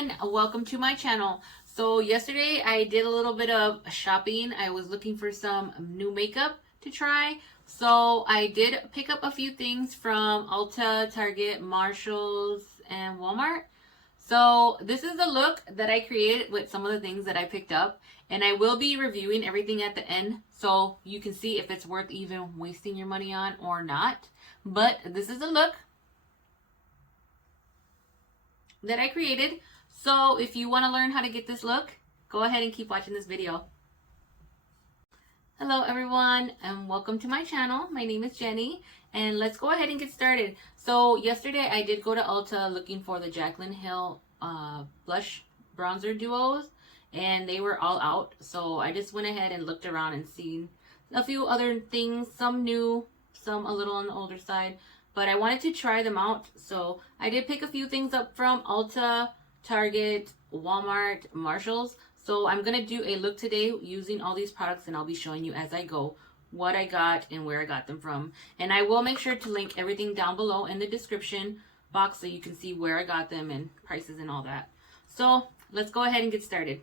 everyone, welcome to my channel. So yesterday I did a little bit of shopping. I was looking for some new makeup to try. So I did pick up a few things from Ulta, Target, Marshalls, and Walmart. So this is the look that I created with some of the things that I picked up. And I will be reviewing everything at the end so you can see if it's worth even wasting your money on or not. But this is the look that I created. So if you want to learn how to get this look, go ahead and keep watching this video. Hello everyone and welcome to my channel. My name is Jenny and let's go ahead and get started. So yesterday I did go to Ulta looking for the Jaclyn Hill blush bronzer duos and they were all out. So I just went ahead and looked around and seen a few other things, some new, some a little on the older side. But I wanted to try them out, so I did pick a few things up from Ulta, Target, Walmart, Marshalls. So I'm going to do a look today using all these products, and I'll be showing you as I go what I got and where I got them from. And I will make sure to link everything down below in the description box so you can see where I got them and prices and all that. So let's go ahead and get started.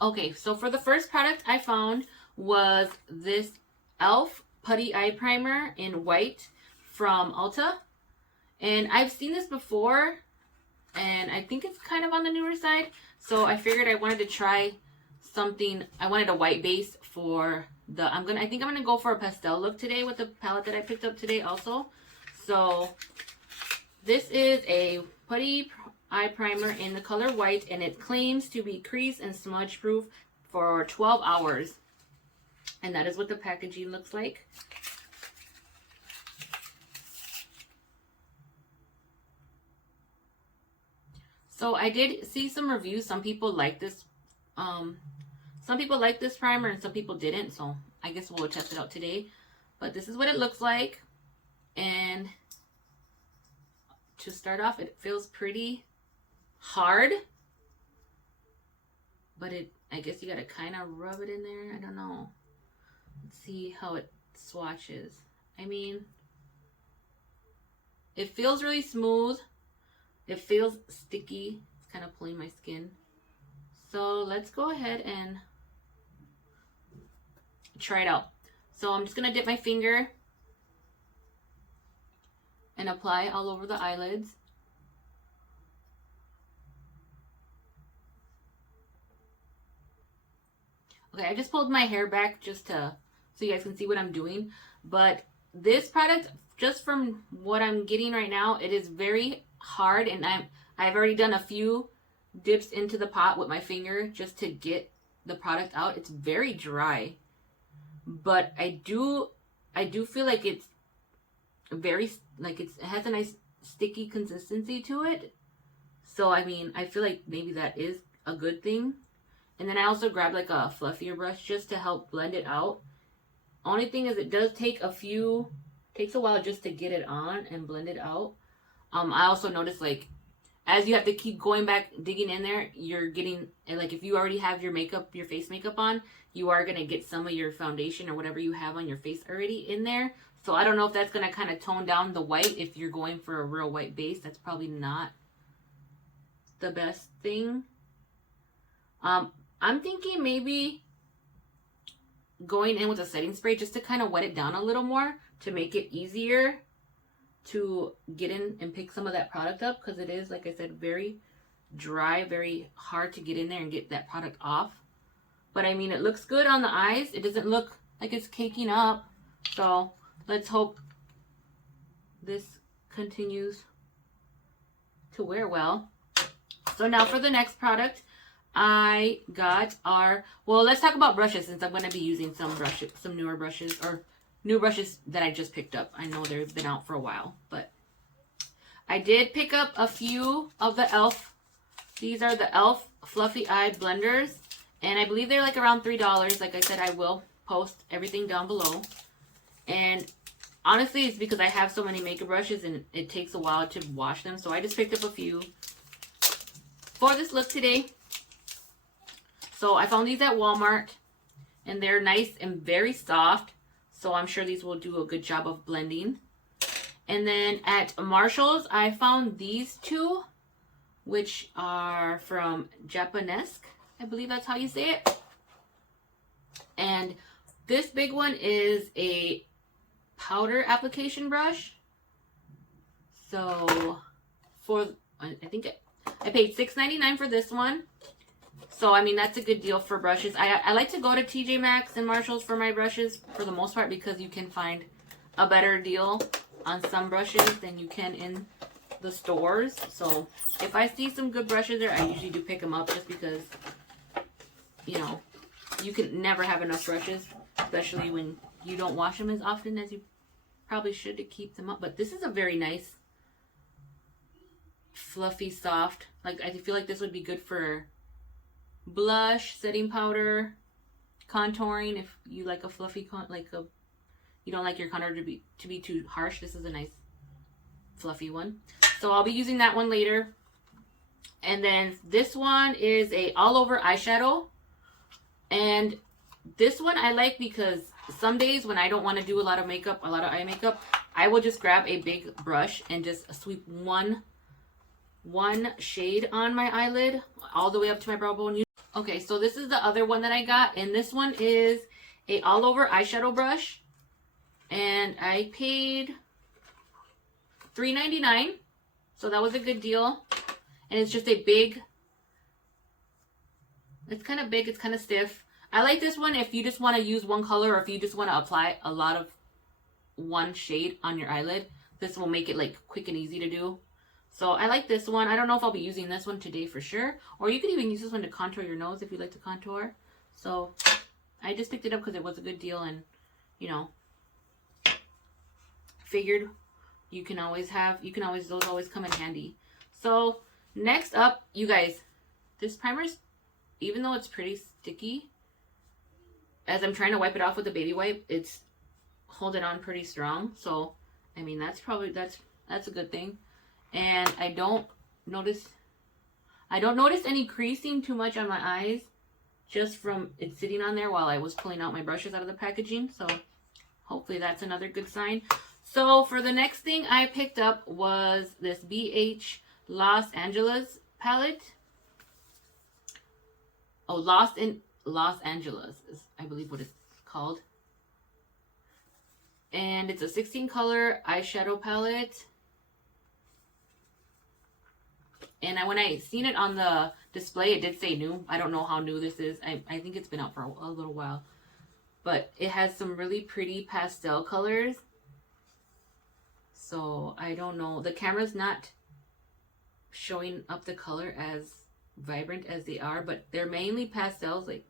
Okay, so for the first product I found was this e.l.f. Putty Eye Primer in white from Ulta, and I've seen this before and I think it's kind of on the newer side, so I figured I wanted to try something. I wanted a white base for the I think I'm gonna go for a pastel look today with the palette that I picked up today also. So this is a putty eye primer in the color white, and it claims to be crease and smudge proof for 12 hours, and that is what the packaging looks like. So I did see some reviews. Some people like this. Some people like this primer and some people didn't. So I guess we'll test it out today. But this is what it looks like. And to start off, it feels pretty hard. But I guess you gotta kind of rub it in there. I don't know. Let's see how it swatches. I mean, it feels really smooth. It feels sticky. It's kind of pulling my skin. So let's go ahead and try it out. So I'm just going to dip my finger and apply all over the eyelids. Okay, I just pulled my hair back just so you guys can see what I'm doing. But this product, just from what I'm getting right now, it is very hard, and I've already done a few dips into the pot with my finger just to get the product out. It's very dry, but I do feel like it's very, like it has a nice sticky consistency to it. So I mean, I feel like maybe that is a good thing. And then I also grabbed like a fluffier brush just to help blend it out. Only thing is it does take takes a while just to get it on and blend it out. I also noticed, like, as you have to keep going back, digging in there, you're getting, like, if you already have your makeup, your face makeup on, you are going to get some of your foundation or whatever you have on your face already in there. So I don't know if that's going to kind of tone down the white if you're going for a real white base. That's probably not the best thing. I'm thinking maybe going in with a setting spray just to kind of wet it down a little more to make it easier to get in and pick some of that product up, because it is, like I said, very dry, very hard to get in there and get that product off. But I mean, it looks good on the eyes. It doesn't look like it's caking up. So let's hope this continues to wear well. So now for the next product, I got well, let's talk about brushes, since I'm going to be using some brushes, some newer brushes, or new brushes that I just picked up. I know they've been out for a while, but I did pick up a few of the e.l.f. These are the e.l.f. Fluffy Eye Blenders, and I believe they're like around $3. Like I said, I will post everything down below. And honestly, it's because I have so many makeup brushes and it takes a while to wash them, so I just picked up a few for this look today. So I found these at Walmart, and they're nice and very soft. So I'm sure these will do a good job of blending. And then at Marshalls, I found these two which are from Japanesque. I believe that's how you say it. And this big one is a powder application brush. So for, I think I paid $6.99 for this one. So, I mean, that's a good deal for brushes. I like to go to TJ Maxx and Marshalls for my brushes for the most part, because you can find a better deal on some brushes than you can in the stores. So, if I see some good brushes there, I usually do pick them up, just because, you know, you can never have enough brushes, especially when you don't wash them as often as you probably should to keep them up. But this is a very nice, fluffy, soft. Like, I feel like this would be good for blush, setting powder, contouring. If you like a fluffy you don't like your contour to be too harsh, this is a nice fluffy one. So I'll be using that one later. And then this one is a all over eyeshadow, and this one I like because some days when I don't want to do a lot of makeup, a lot of eye makeup, I will just grab a big brush and just sweep one shade on my eyelid all the way up to my brow bone. Okay, so this is the other one that I got, and this one is a all over eyeshadow brush, and I paid $3.99, so that was a good deal. And it's just a big, it's kind of big, it's kind of stiff. I like this one if you just want to use one color, or if you just want to apply a lot of one shade on your eyelid. This will make it like quick and easy to do. So I like this one. I don't know if I'll be using this one today for sure. Or you could even use this one to contour your nose if you like to contour. So I just picked it up because it was a good deal, and, you know, figured those always come in handy. So next up, you guys, this primer's, even though it's pretty sticky, as I'm trying to wipe it off with a baby wipe, it's holding on pretty strong. So, I mean, that's a good thing. And I don't notice any creasing too much on my eyes, just from it sitting on there while I was pulling out my brushes out of the packaging. So hopefully that's another good sign. So for the next thing I picked up was this BH Los Angeles palette. Oh, Lost in Los Angeles is, I believe, what it's called. And it's a 16 color eyeshadow palette. And when I seen it on the display, it did say new. I don't know how new this is. I think it's been out for a little while. But it has some really pretty pastel colors. So I don't know. The camera's not showing up the color as vibrant as they are, but they're mainly pastels. Like,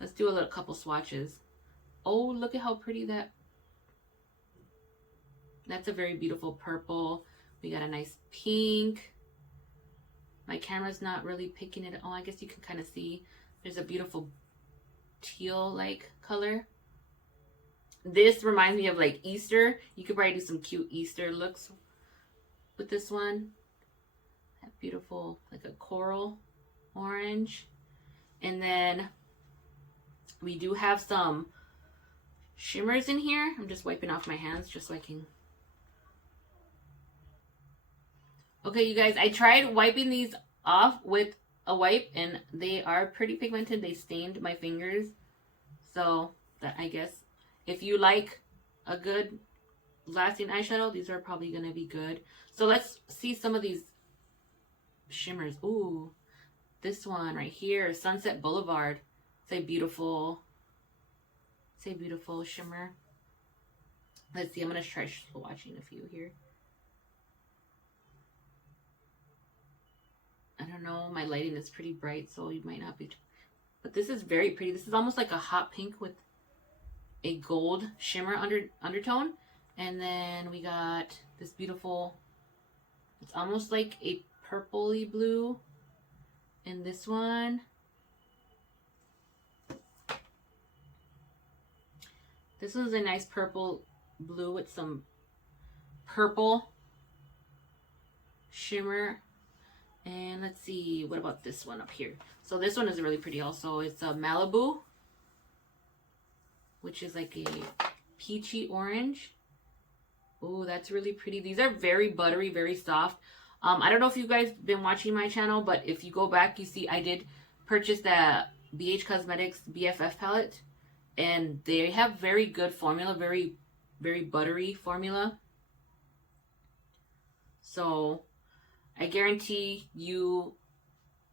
let's do a couple swatches. Oh, look at how pretty that's a very beautiful purple. We got a nice pink. My camera's not really picking it. Oh, I guess you can kind of see there's a beautiful teal-like color. This reminds me of like Easter. You could probably do some cute Easter looks with this one. That beautiful, like a coral orange. And then we do have some shimmers in here. I'm just wiping off my hands just so I can. Okay, you guys, I tried wiping these off with a wipe, and they are pretty pigmented. They stained my fingers. So, I guess if you like a good lasting eyeshadow, these are probably going to be good. So, let's see some of these shimmers. Ooh, this one right here, Sunset Boulevard. It's a beautiful shimmer. Let's see, I'm going to try swatching a few here. I don't know, my lighting is pretty bright, so you might not be, but this is very pretty. This is almost like a hot pink with a gold shimmer undertone. And then we got this beautiful, it's almost like a purpley blue in this one. This one's a nice purple blue with some purple shimmer. And let's see, what about this one up here? So this one is really pretty also. It's a Malibu, which is like a peachy orange. Oh, that's really pretty. These are very buttery, very soft. I don't know if you guys been watching my channel, but if you go back, you see I did purchase the BH Cosmetics BFF palette, and they have very good formula, very buttery formula. So I guarantee you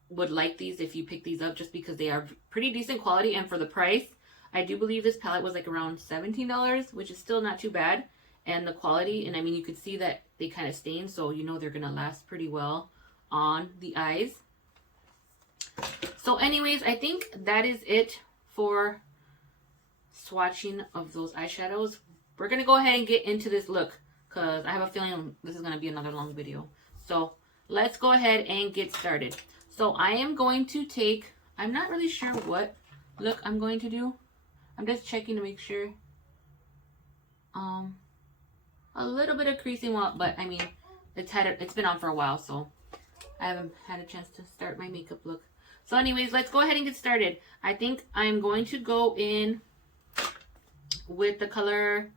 would like these if you pick these up, just because they are pretty decent quality, and for the price, I do believe this palette was like around $17, which is still not too bad. And the quality, and I mean, you could see that they kind of stain, so you know they're gonna last pretty well on the eyes. So anyways, I think that is it for swatching of those eyeshadows. We're gonna go ahead and get into this look, because I have a feeling this is gonna be another long video. So let's go ahead and get started. So I am going to take, I'm not really sure what look I'm going to do. I'm just checking to make sure. A little bit of creasing, but I mean, it's been on for a while, so I haven't had a chance to start my makeup look. So anyways, let's go ahead and get started. I think I'm going to go in with the color,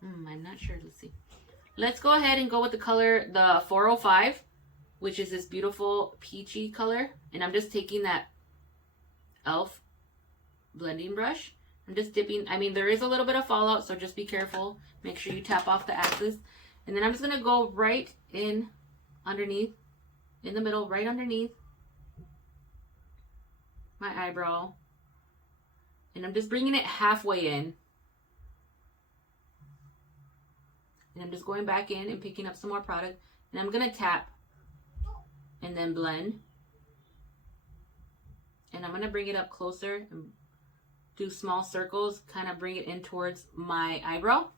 I'm not sure, let's see. Let's go ahead and go with the color, the 405, which is this beautiful peachy color. And I'm just taking that e.l.f. blending brush. I'm just dipping, I mean, there is a little bit of fallout, so just be careful. Make sure you tap off the axis. And then I'm just going to go right in underneath, in the middle, right underneath my eyebrow. And I'm just bringing it halfway in. And I'm just going back in and picking up some more product. And I'm going to tap and then blend. And I'm going to bring it up closer and do small circles, kind of bring it in towards my eyebrow.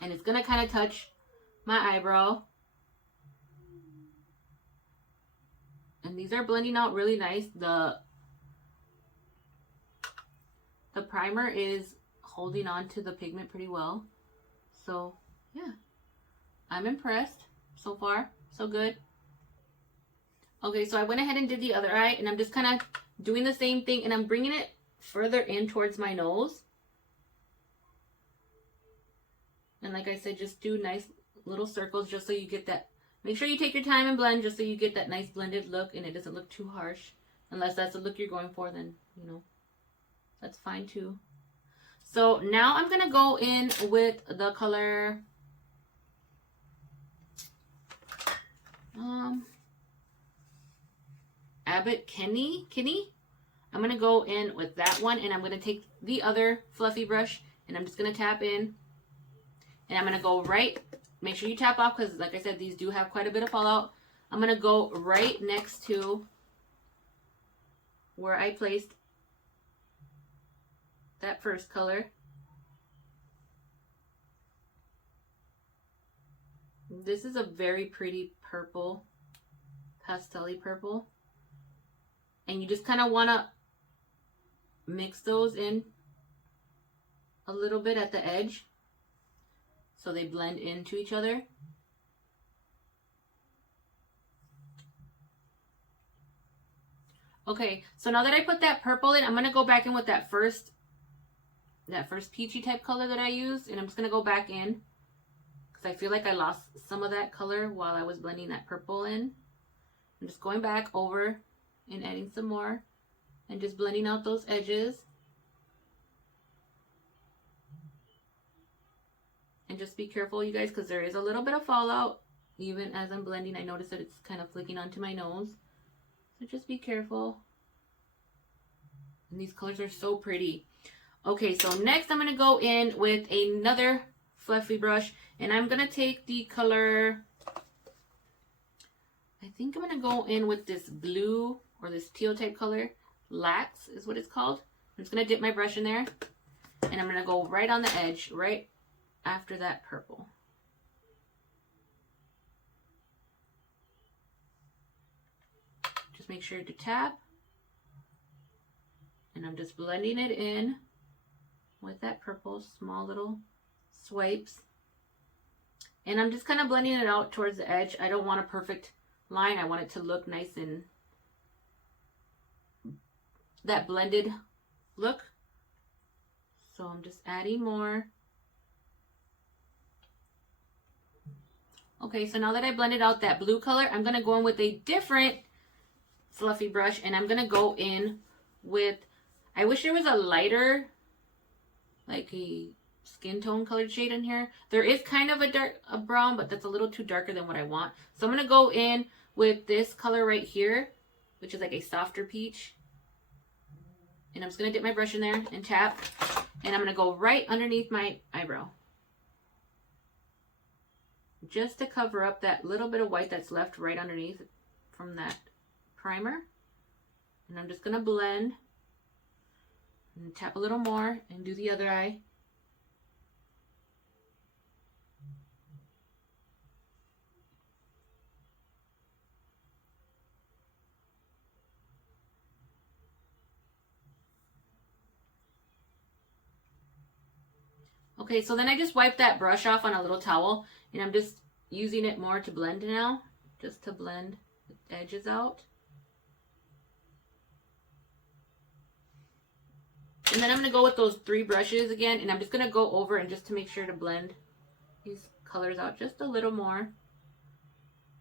And it's going to kind of touch my eyebrow. And these are blending out really nice. The primer is holding on to the pigment pretty well. So, yeah. I'm impressed. So far, so good. Okay, so I went ahead and did the other eye, and I'm just kind of doing the same thing, and I'm bringing it further in towards my nose. And like I said, just do nice little circles just so you get that. Make sure you take your time and blend just so you get that nice blended look, and it doesn't look too harsh. Unless that's the look you're going for, then, you know, that's fine too. So now I'm going to go in with the color Abbott Kinney. I'm going to go in with that one, and I'm going to take the other fluffy brush, and I'm just going to tap in, and I'm going to go right, make sure you tap off, because like I said, these do have quite a bit of fallout. I'm going to go right next to where I placed that first color. This is a very pretty purple, pastel-y purple. And you just kind of want to mix those in a little bit at the edge so they blend into each other. Okay, so now that I put that purple in, I'm going to go back in with that first peachy type color that I used, and I'm just going to go back in because I feel like I lost some of that color while I was blending that purple in. I'm just going back over and adding some more and just blending out those edges. And just be careful, you guys, because there is a little bit of fallout. Even as I'm blending, I notice that it's kind of flicking onto my nose. So just be careful. And these colors are so pretty. Okay, so next I'm going to go in with another fluffy brush. And I'm going to take the color, I think I'm going to go in with this blue or this teal type color. Lax is what it's called. I'm just going to dip my brush in there. And I'm going to go right on the edge, right after that purple. Just make sure to tap. And I'm just blending it in with that purple, small little swipes. And I'm just kind of blending it out towards the edge. I don't want a perfect line. I want it to look nice and that blended look. So I'm just adding more Okay, so now that I blended out that blue color, I'm going to go in with a different fluffy brush, and I'm going to go in with, I wish there was a lighter, like a skin tone colored shade in here. There is kind of a brown, but that's a little too darker than what I want. So I'm going to go in with this color right here, which is like a softer peach. And I'm just going to dip my brush in there and tap. And I'm going to go right underneath my eyebrow, just to cover up that little bit of white that's left right underneath from that primer. And I'm just going to blend and tap a little more and do the other eye. Okay, so then I just wipe that brush off on a little towel, and I'm just using it more to blend now, just to blend the edges out. And then I'm going to go with those 3 brushes again, and I'm just going to go over and just to make sure to blend these colors out just a little more.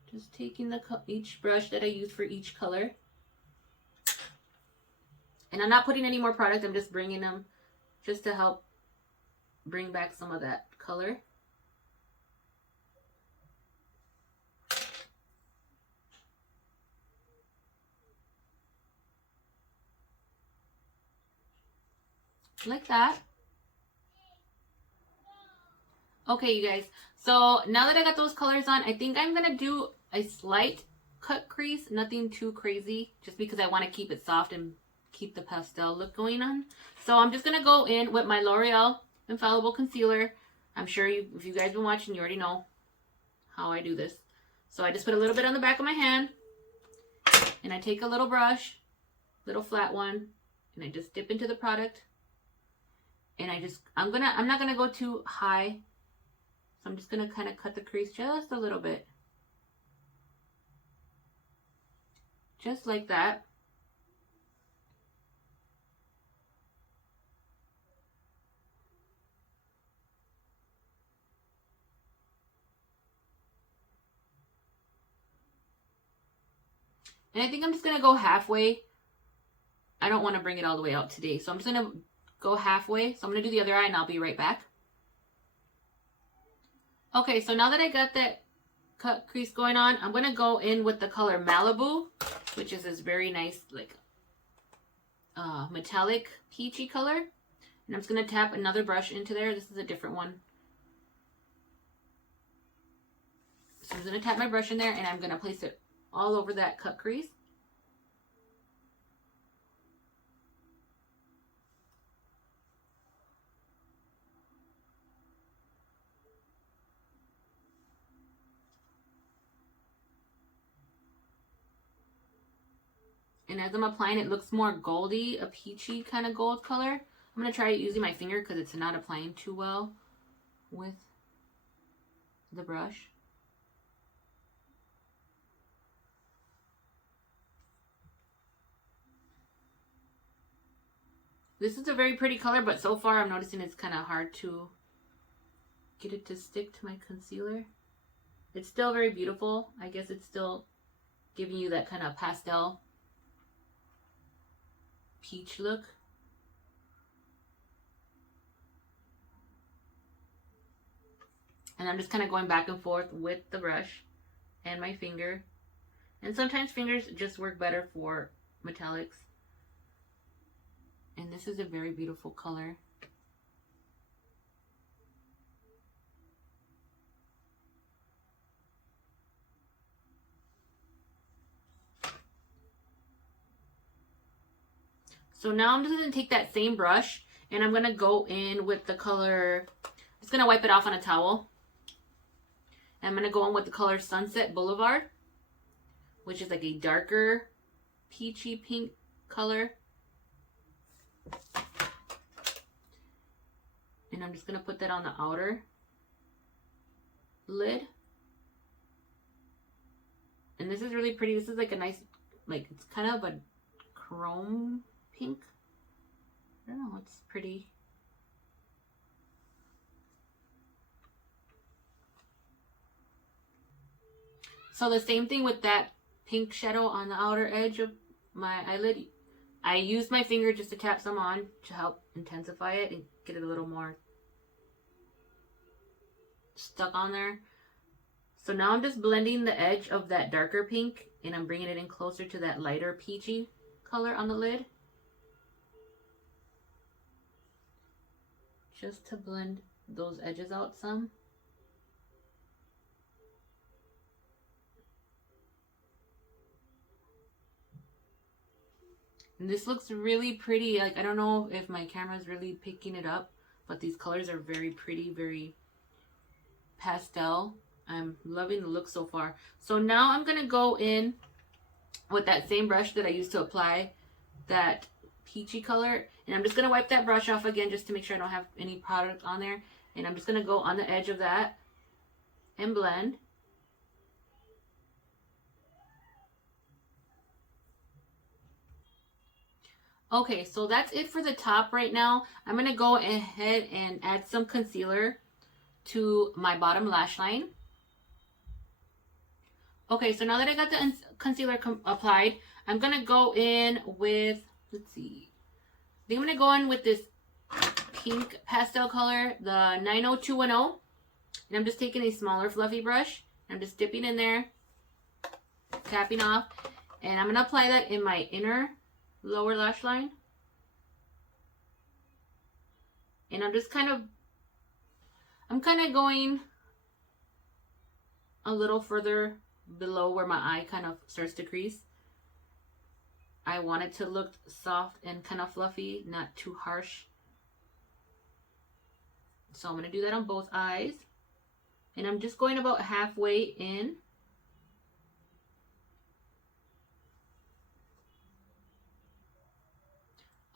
Just taking each brush that I use for each color. And I'm not putting any more product, I'm just bringing them just to help bring back some of that color. Like that. Okay, you guys. So now that I got those colors on, I think I'm going to do a slight cut crease. Nothing too crazy, just because I want to keep it soft and keep the pastel look going on. So I'm just going to go in with my L'Oreal Infallible Concealer. I'm sure if you guys been watching, you already know how I do this. So I just put a little bit on the back of my hand, and I take a little brush, little flat one, and I just dip into the product. And I'm not gonna go too high. So I'm just gonna kind of cut the crease just a little bit. Just like that. And I think I'm just going to go halfway. I don't want to bring it all the way out today. So I'm just going to go halfway. So I'm going to do the other eye and I'll be right back. Okay, so now that I got that cut crease going on, I'm going to go in with the color Malibu, which is this very nice, like, metallic peachy color. And I'm just going to tap another brush into there. This is a different one. So I'm going to tap my brush in there and I'm going to place it all over that cut crease. And as I'm applying, it looks more goldy, a peachy kind of gold color. I'm going to try it using my finger because it's not applying too well with the brush. This is a very pretty color, but so far I'm noticing it's kind of hard to get it to stick to my concealer. It's still very beautiful. I guess it's still giving you that kind of pastel peach look. And I'm just kind of going back and forth with the brush and my finger. And sometimes fingers just work better for metallics. And this is a very beautiful color. So now I'm just going to take that same brush and I'm going to go in with the color, I'm just going to wipe it off on a towel. And I'm going to go in with the color Sunset Boulevard, which is like a darker peachy pink color. And I'm just going to put that on the outer lid. And this is really pretty. This is like a nice, like, it's kind of a chrome pink. I don't know, it's pretty. So the same thing with that pink shadow on the outer edge of my eyelid. I used my finger just to tap some on to help intensify it and get it a little more stuck on there. So now I'm just blending the edge of that darker pink and I'm bringing it in closer to that lighter peachy color on the lid. Just to blend those edges out some. And this looks really pretty. Like, I don't know if my camera is really picking it up, but these colors are very pretty, very pastel. I'm loving the look so far. So now I'm gonna go in with that same brush that I used to apply that peachy color, and I'm just gonna wipe that brush off again just to make sure I don't have any product on there. And I'm just gonna go on the edge of that and blend. Okay, so that's it for the top right now. I'm going to go ahead and add some concealer to my bottom lash line. Okay, so now that I got the concealer applied, I'm going to go in with, let's see, I think I'm going to go in with this pink pastel color, the 90210. And I'm just taking a smaller fluffy brush. I'm just dipping in there, tapping off, and I'm going to apply that in my inner lower lash line. And I'm just kind of going a little further below where my eye kind of starts to crease. I want it to look soft and kind of fluffy, not too harsh. So I'm going to do that on both eyes. And I'm just going about halfway in.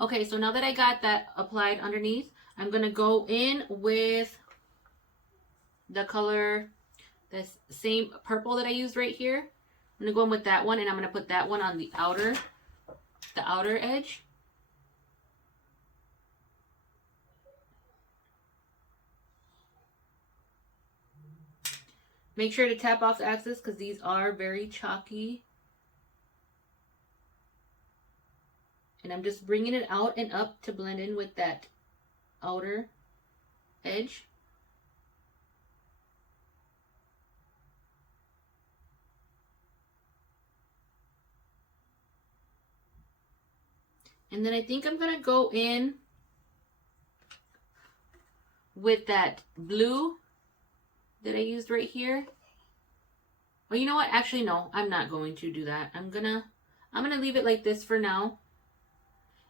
Okay, so now that I got that applied underneath, I'm going to go in with the color, this same purple that I used right here. I'm going to go in with that one, and I'm going to put that one on the outer edge. Make sure to tap off the axis because these are very chalky. And I'm just bringing it out and up to blend in with that outer edge. And then I think I'm going to go in with that blue that I used right here. Well, you know what? Actually, no, I'm not going to do that. I'm gonna leave it like this for now.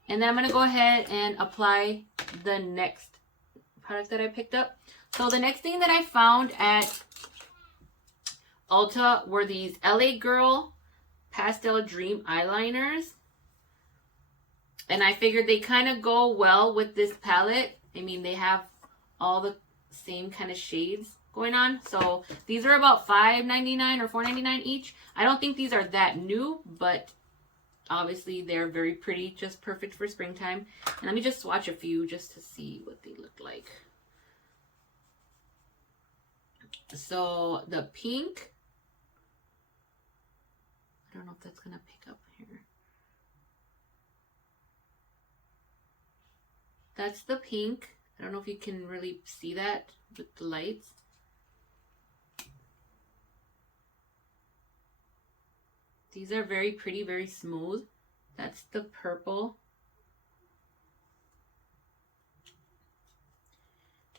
And then I'm going to go ahead and apply the next product that I picked up. So the next thing that I found at Ulta were these LA Girl Pastel Dream Eyeliners. And I figured they kind of go well with this palette. I mean, they have all the same kind of shades going on. So these are about $5.99 or $4.99 each. I don't think these are that new, but obviously they're very pretty, just perfect for springtime. And let me just swatch a few just to see what they look like. So the pink, I don't know if that's gonna pick up here. That's the pink. I don't know if you can really see that with the lights. These are very pretty, very smooth. That's the purple.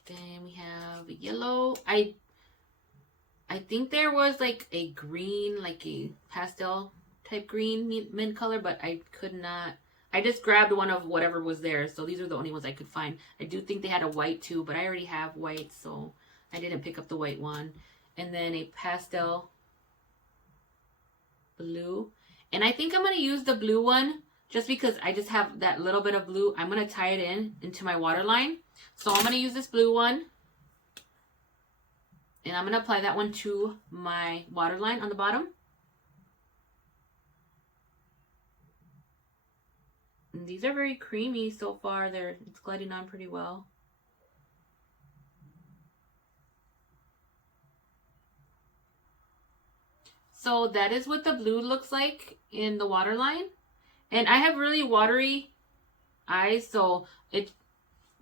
Then we have yellow. I think there was like a green, like a pastel type green mint color, but I could not. I just grabbed one of whatever was there, so these are the only ones I could find. I do think they had a white too, but I already have white, so I didn't pick up the white one. And then a pastel blue. And I think I'm going to use the blue one just because I just have that little bit of blue. I'm going to tie it into my waterline. So I'm going to use this blue one. And I'm going to apply that one to my waterline on the bottom. And these are very creamy so far. It's gliding on pretty well. So that is what the blue looks like in the waterline. And I have really watery eyes, so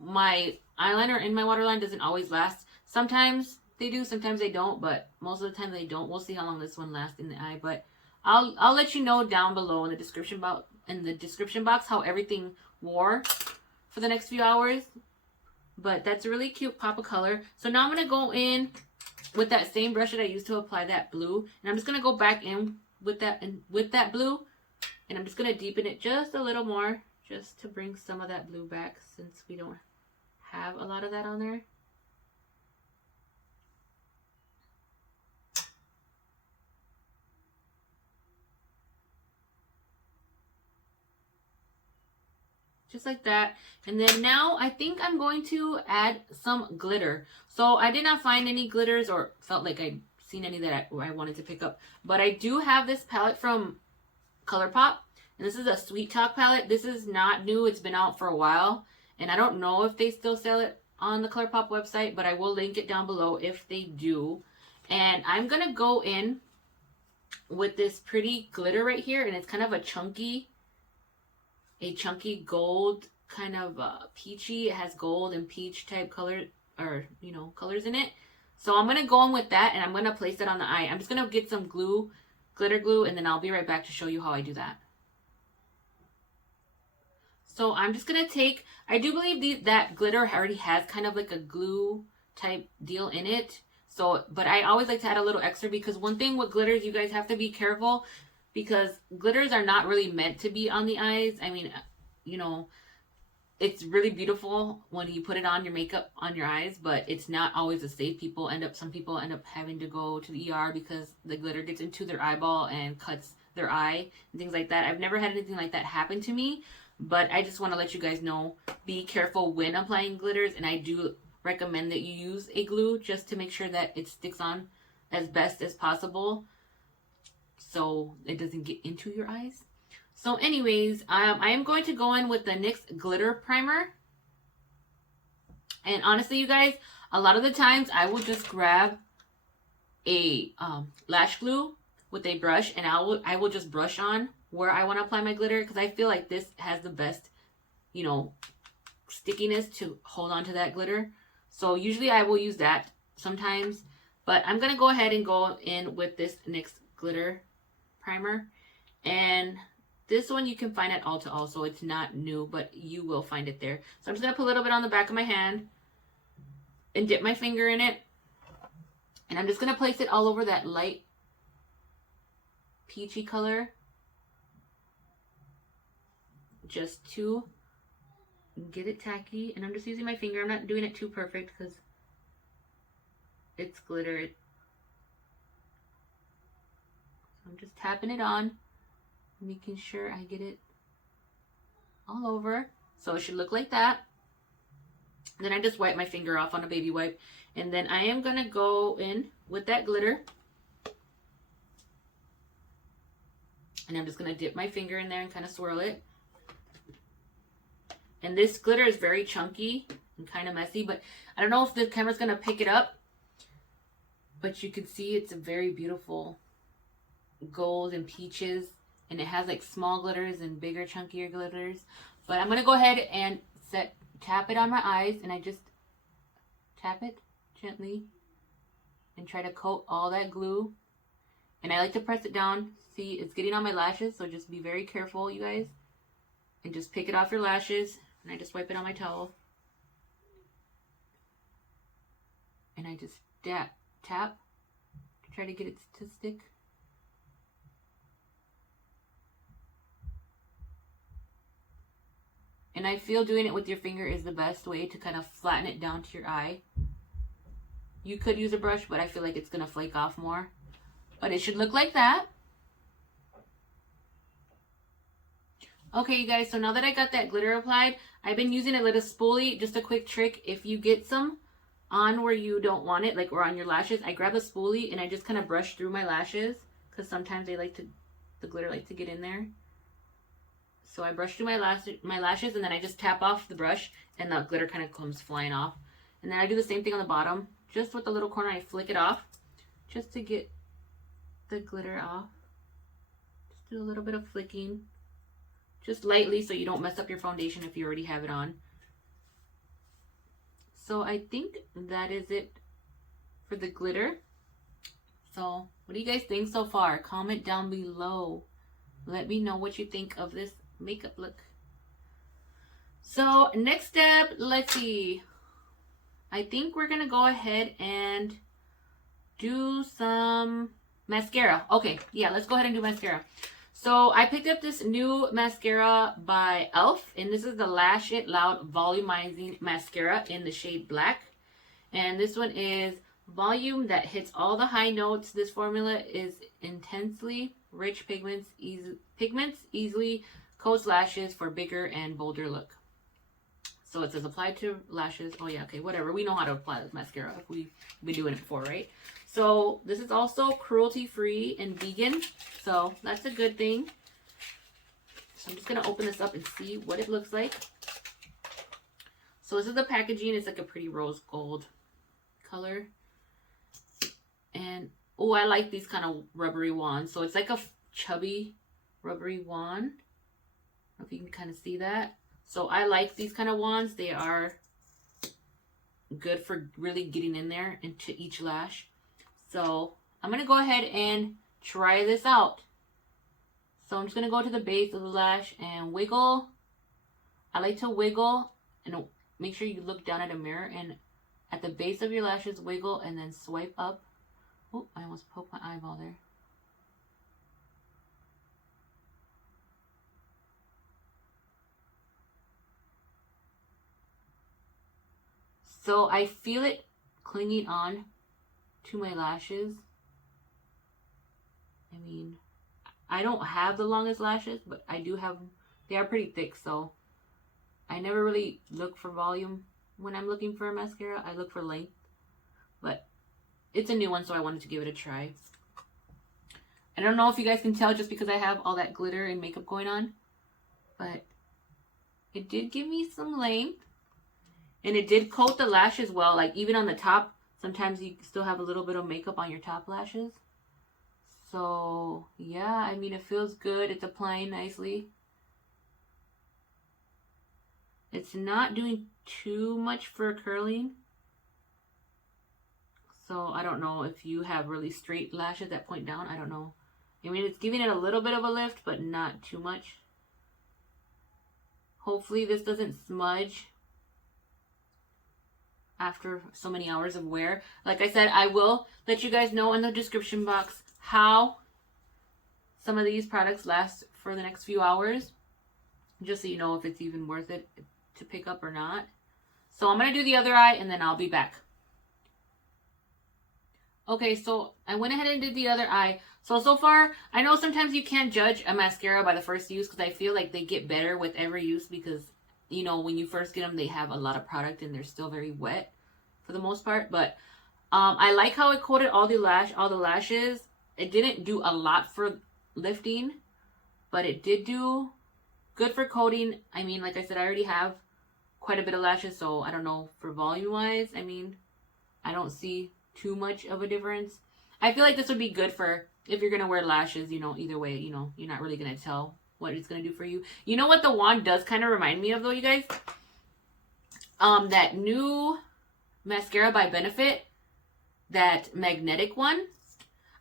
my eyeliner in my waterline doesn't always last. Sometimes they do, sometimes they don't, but most of the time they don't. We'll see how long this one lasts in the eye, but I'll let you know down below in the description box how everything wore for the next few hours. But that's a really cute pop of color. So now I'm going to go in with that same brush that I used to apply that blue, and I'm just going to go back in with that blue, and I'm just going to deepen it just a little more, just to bring some of that blue back since we don't have a lot of that on there. Just like that. And then now I think I'm going to add some glitter. So I did not find any glitters or felt like I'd seen any that I wanted to pick up. But I do have this palette from ColourPop. And this is a Sweet Talk palette. This is not new. It's been out for a while. And I don't know if they still sell it on the ColourPop website, but I will link it down below if they do. And I'm going to go in with this pretty glitter right here. And it's kind of a chunky gold, kind of peachy. It has gold and peach type color, or you know, colors in it. So I'm going to go in with that, and I'm going to place it on the eye. I'm just going to get some glue, glitter glue, and then I'll be right back to show you how I do that. So I'm just going to take, I do believe that glitter already has kind of like a glue type deal in it. So, but I always like to add a little extra, because one thing with glitters, you guys have to be careful, because glitters are not really meant to be on the eyes. I mean, you know, it's really beautiful when you put it on your makeup on your eyes, but it's not always a safe. Some people end up having to go to the ER because the glitter gets into their eyeball and cuts their eye and things like that. I've never had anything like that happen to me, but I just want to let you guys know, be careful when applying glitters, and I do recommend that you use a glue just to make sure that it sticks on as best as possible, so it doesn't get into your eyes. So anyways, I am going to go in with the NYX glitter primer. And honestly, you guys, a lot of the times I will just grab a lash glue with a brush, and I will just brush on where I want to apply my glitter, because I feel like this has the best, you know, stickiness to hold on to that glitter. So usually I will use that sometimes, but I'm going to go ahead and go in with this NYX glitter primer. And this one you can find at Ulta also. It's not new, but you will find it there. So I'm just going to put a little bit on the back of my hand and dip my finger in it. And I'm just going to place it all over that light peachy color, just to get it tacky. And I'm just using my finger. I'm not doing it too perfect because it's glitter. I'm just tapping it on, making sure I get it all over. So it should look like that. Then I just wipe my finger off on a baby wipe. And then I am going to go in with that glitter. And I'm just going to dip my finger in there and kind of swirl it. And this glitter is very chunky and kind of messy, but I don't know if the camera's going to pick it up. But you can see it's a very beautiful gold and peaches, and it has like small glitters and bigger chunkier glitters. But I'm going to go ahead and tap it on my eyes, and I just tap it gently and try to coat all that glue. And I like to press it down. See, it's getting on my lashes, so just be very careful, you guys. And just pick it off your lashes, and I just wipe it on my towel. And I just tap to try to get it to stick. And I feel doing it with your finger is the best way to kind of flatten it down to your eye. You could use a brush, but I feel like it's going to flake off more. But it should look like that. Okay, you guys, so now that I got that glitter applied, I've been using a little spoolie. Just a quick trick, if you get some on where you don't want it, like or on your lashes, I grab a spoolie and I just kind of brush through my lashes, because sometimes the glitter likes to get in there. So I brush through my lashes, and then I just tap off the brush, and the glitter kind of comes flying off. And then I do the same thing on the bottom. Just with the little corner, I flick it off, just to get the glitter off. Just do a little bit of flicking. Just lightly so you don't mess up your foundation if you already have it on. So I think that is it for the glitter. So what do you guys think so far? Comment down below. Let me know what you think of this makeup look. So next step, let's see. I think we're gonna go ahead and do some mascara. Okay, yeah, let's go ahead and do mascara. So I picked up this new mascara by e.l.f. and this is the Lash It Loud Volumizing Mascara in the shade Black. And this one is volume that hits all the high notes. This formula is intensely rich pigments, easily coats lashes for bigger and bolder look. So it says apply to lashes. Oh yeah, okay, whatever. We know how to apply this mascara. We've been doing it before, right? So this is also cruelty-free and vegan. So that's a good thing. So I'm just going to open this up and see what it looks like. So this is the packaging. It's like a pretty rose gold color. And, oh, I like these kind of rubbery wands. So it's like a chubby rubbery wand. I don't know if you can kind of see that. So I like these kind of wands. They are good for really getting in there into each lash. So I'm going to go ahead and try this out. So I'm just going to go to the base of the lash and wiggle. I like to wiggle and make sure you look down at a mirror and at the base of your lashes, wiggle and then swipe up. Oh, I almost poked my eyeball there. So I feel it clinging on to my lashes. I mean, I don't have the longest lashes, but I do have, they are pretty thick, so I never really look for volume when I'm looking for a mascara. I look for length, but it's a new one, so I wanted to give it a try. I don't know if you guys can tell just because I have all that glitter and makeup going on, but it did give me some length, and it did coat the lashes well. Like even on the top, sometimes you still have a little bit of makeup on your top lashes. So yeah, I mean, it feels good. It's applying nicely. It's not doing too much for curling. So I don't know if you have really straight lashes that point down. I don't know. I mean, it's giving it a little bit of a lift, but not too much. Hopefully this doesn't smudge after so many hours of wear. Like I said, I will let you guys know in the description box how some of these products last for the next few hours, just so you know if it's even worth it to pick up or not. So I'm going to do the other eye and then I'll be back. Okay, so I went ahead and did the other eye. So far, I know sometimes you can't judge a mascara by the first use because I feel like they get better with every use because, you know, when you first get them, they have a lot of product and they're still very wet for the most part. But I like how it coated all the lashes. It didn't do a lot for lifting, but it did do good for coating. I mean, like I said, I already have quite a bit of lashes, so I don't know for volume-wise. I mean, I don't see too much of a difference. I feel like this would be good for if you're gonna wear lashes, you know, either way, you know, you're not really gonna tell what it's gonna do for you. You know what the wand does kind of remind me of though, you guys? That new mascara by Benefit, that magnetic one.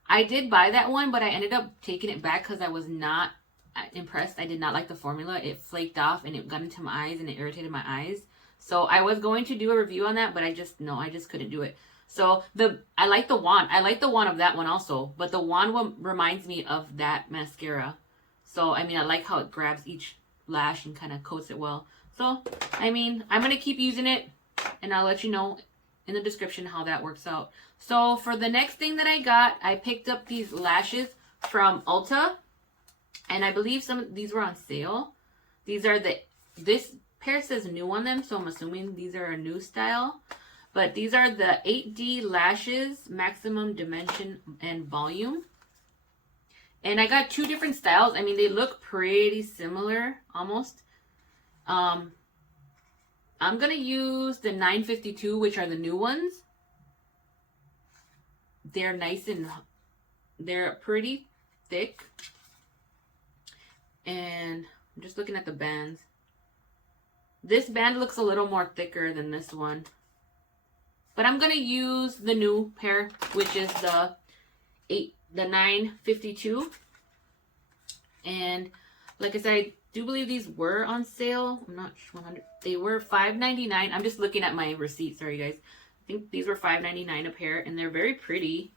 I did buy that one, but I ended up taking it back because I was not impressed. I did not like the formula. It flaked off and it got into my eyes and it irritated my eyes. So I was going to do a review on that, but I just couldn't do it. So I like the wand. I like the wand of that one also, but the wand one reminds me of that mascara. So, I mean, I like how it grabs each lash and kind of coats it well. So, I mean, I'm going to keep using it and I'll let you know in the description how that works out. So, for the next thing that I got, I picked up these lashes from Ulta. And I believe some of these were on sale. These are this pair says new on them, so I'm assuming these are a new style. But these are the 8D Lashes Maximum Dimension and Volume. And I got two different styles. I mean, they look pretty similar, almost. I'm going to use the 952, which are the new ones. They're nice and They're pretty thick. And I'm just looking at the bands. This band looks a little more thicker than this one. But I'm going to use the new pair, which is the 952. And like I said, I do believe these were on sale. I'm not 100. They were $5.99. I'm just looking at my receipt. Sorry, guys. I think these were $5.99 a pair, and they're very pretty.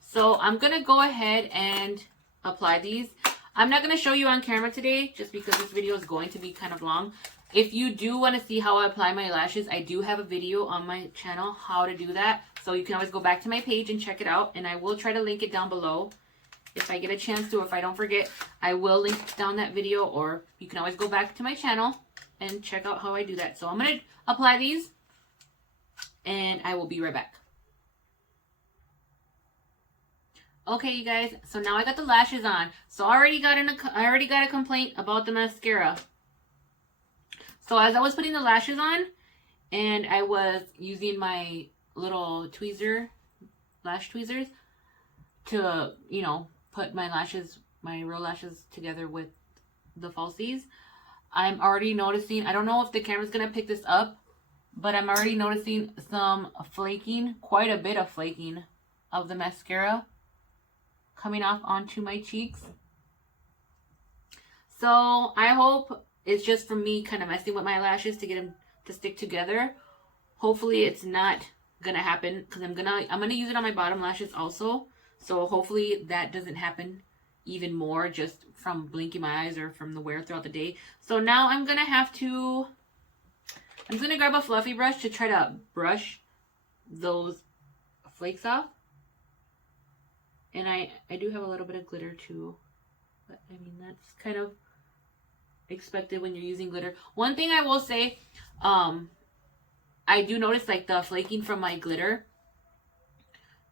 So I'm going to go ahead and apply these. I'm not going to show you on camera today just because this video is going to be kind of long. If you do want to see how I apply my lashes, I do have a video on my channel how to do that. So you can always go back to my page and check it out. And I will try to link it down below. If I get a chance to, if I don't forget, I will link down that video. Or you can always go back to my channel and check out how I do that. So I'm going to apply these. And I will be right back. Okay, you guys, so now I got the lashes on. So I already got a complaint about the mascara. So as I was putting the lashes on, and I was using my little tweezer, lash tweezers, to, you know, put my lashes, my real lashes together with the falsies, I'm already noticing, I don't know if the camera's going to pick this up, but I'm already noticing some flaking, quite a bit of flaking of the mascara coming off onto my cheeks. So I hope it's just from me kind of messing with my lashes to get them to stick together. Hopefully it's not gonna happen, because I'm gonna use it on my bottom lashes also. So hopefully that doesn't happen even more just from blinking my eyes or from the wear throughout the day. So now I'm gonna grab a fluffy brush to try to brush those flakes off. And I do have a little bit of glitter too. But I mean, that's kind of expected when you're using glitter. One thing I will say, I do notice like the flaking from my glitter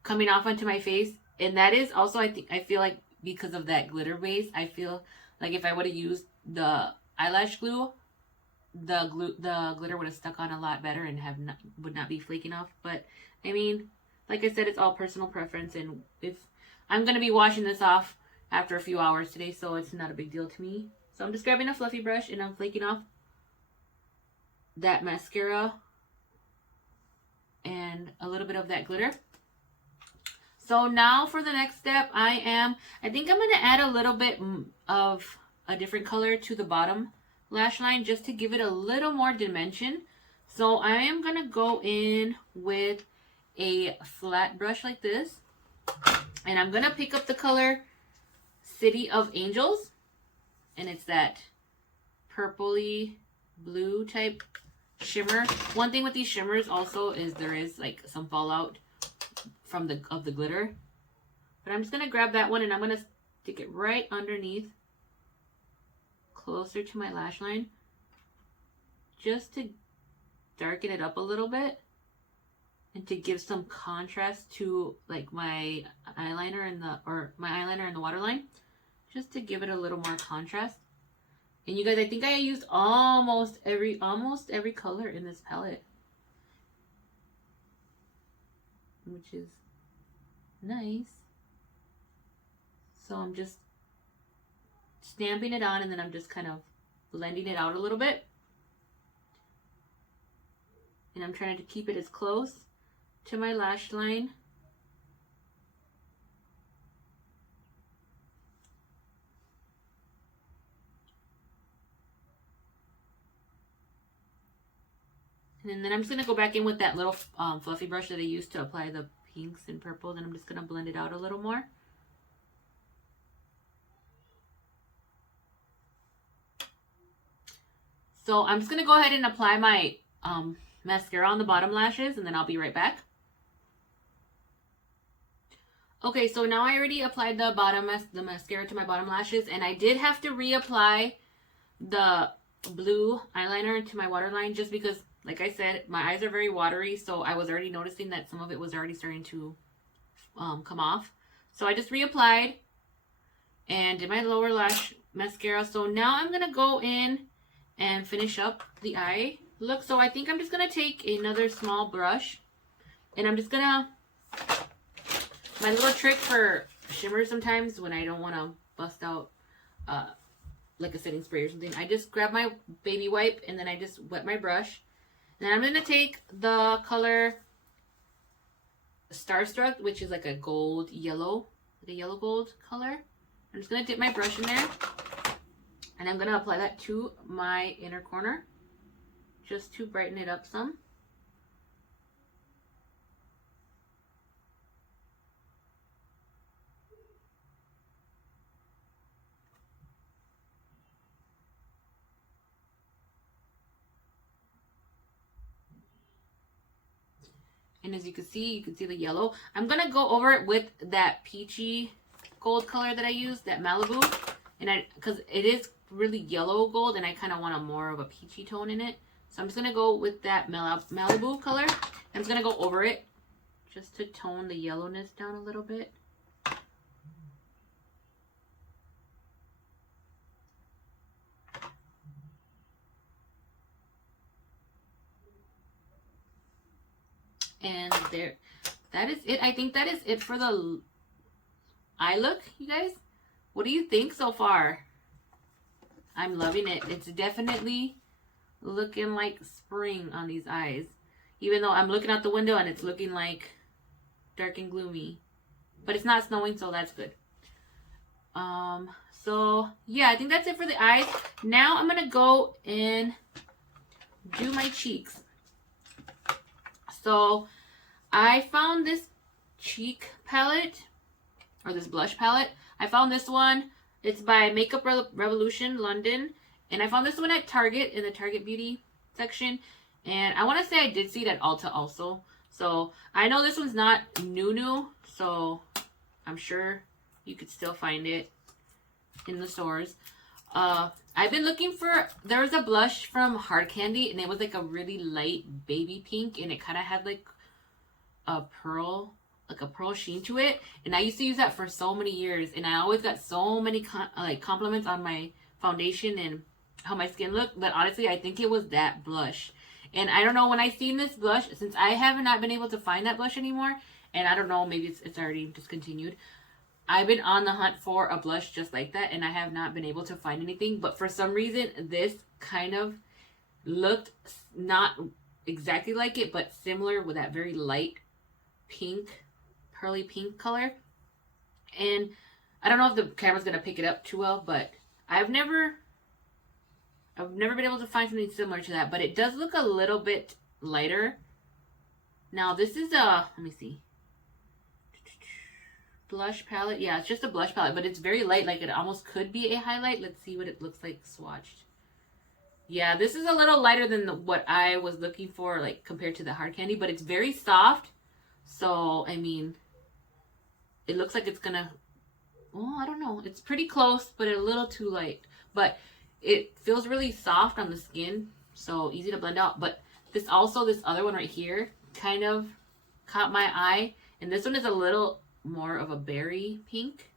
coming off onto my face. And that is also, I feel like because of that glitter base, I feel like if I would have used the eyelash glue, the glitter would have stuck on a lot better and would not be flaking off. But I mean, like I said, it's all personal preference, and if I'm going to be washing this off after a few hours today, so it's not a big deal to me. So I'm just grabbing a fluffy brush and I'm flaking off that mascara and a little bit of that glitter. So now for the next step, I think I'm going to add a little bit of a different color to the bottom lash line just to give it a little more dimension. So I am going to go in with a flat brush like this. And I'm going to pick up the color City of Angels. And it's that purpley blue type shimmer. One thing with these shimmers also is there is like some fallout from the glitter. But I'm just going to grab that one and I'm going to stick it right underneath, closer to my lash line, just to darken it up a little bit. And to give some contrast to like my eyeliner and the waterline, just to give it a little more contrast. And you guys, I think I used almost every color in this palette, which is nice. So I'm just stamping it on, and then I'm just kind of blending it out a little bit. And I'm trying to keep it as close to my lash line and then I'm just going to go back in with that little fluffy brush that I used to apply the pinks and purples, and I'm just going to blend it out a little more. So I'm just going to go ahead and apply my mascara on the bottom lashes, and then I'll be right back. Okay, so now I already applied the mascara to my bottom lashes, and I did have to reapply the blue eyeliner to my waterline just because, like I said, my eyes are very watery, so I was already noticing that some of it was already starting to come off. So I just reapplied and did my lower lash mascara. So now I'm going to go in and finish up the eye look. So I think I'm just going to take another small brush, and I'm just going to, my little trick for shimmer sometimes when I don't want to bust out like a setting spray or something. I just grab my baby wipe and then I just wet my brush. And then I'm going to take the color Starstruck, which is like a gold yellow, like a yellow gold color. I'm just going to dip my brush in there. And I'm going to apply that to my inner corner just to brighten it up some. And as you can see the yellow. I'm going to go over it with that peachy gold color that I used, that Malibu. And because it is really yellow gold and I kind of want a more of a peachy tone in it. So I'm just going to go with that Malibu color. I'm just going to go over it just to tone the yellowness down a little bit. And there, that is it. I think that is it for the eye look, you guys. What do you think so far? I'm loving it. It's definitely looking like spring on these eyes. Even though I'm looking out the window and it's looking like dark and gloomy. But it's not snowing, so that's good. So yeah, I think that's it for the eyes. Now I'm gonna go and do my cheeks. So I found this cheek palette, or this blush palette. I found this one. It's by Makeup Revolution London. And I found this one at Target, in the Target Beauty section. And I want to say I did see it at Ulta also. So I know this one's not new. So I'm sure you could still find it in the stores. I've been looking for, there was a blush from Hard Candy, and it was like a really light baby pink, and it kind of had like a pearl sheen to it. And I used to use that for so many years, and I always got so many compliments on my foundation and how my skin looked, that honestly I think it was that blush. And I don't know, when I seen this blush, since I have not been able to find that blush anymore, and I don't know, maybe it's already discontinued, I've been on the hunt for a blush just like that, and I have not been able to find anything. But for some reason, this kind of looked not exactly like it, but similar, with that very light pink, pearly pink color. And I don't know if the camera's going to pick it up too well, but I've never been able to find something similar to that. But it does look a little bit lighter. Now, this is a, let me see, blush palette. Yeah, it's just a blush palette, but it's very light. Like, it almost could be a highlight. Let's see what it looks like swatched. Yeah, this is a little lighter than what I was looking for, like, compared to the Hard Candy, but it's very soft. So, I mean, it looks like it's gonna, well, I don't know. It's pretty close, but a little too light. But it feels really soft on the skin, so easy to blend out. But this other one right here kind of caught my eye. And this one is a little more of a berry pink.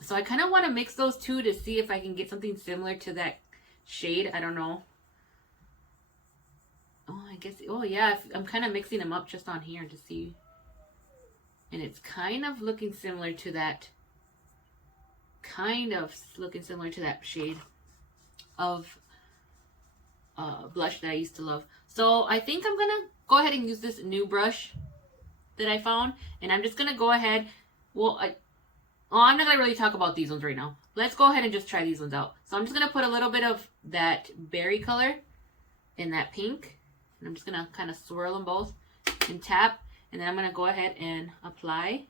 So I kind of want to mix those two to see if I can get something similar to that shade. I don't know. Oh, I guess, oh yeah, I'm kind of mixing them up just on here to see. And it's kind of looking similar to that, shade of blush that I used to love. So I think I'm going to go ahead and use this new brush that I found. And I'm just going to go ahead, well, I'm not going to really talk about these ones right now. Let's go ahead and just try these ones out. So I'm just going to put a little bit of that berry color in that pink. And I'm just going to kind of swirl them both and tap. And then I'm going to go ahead and apply.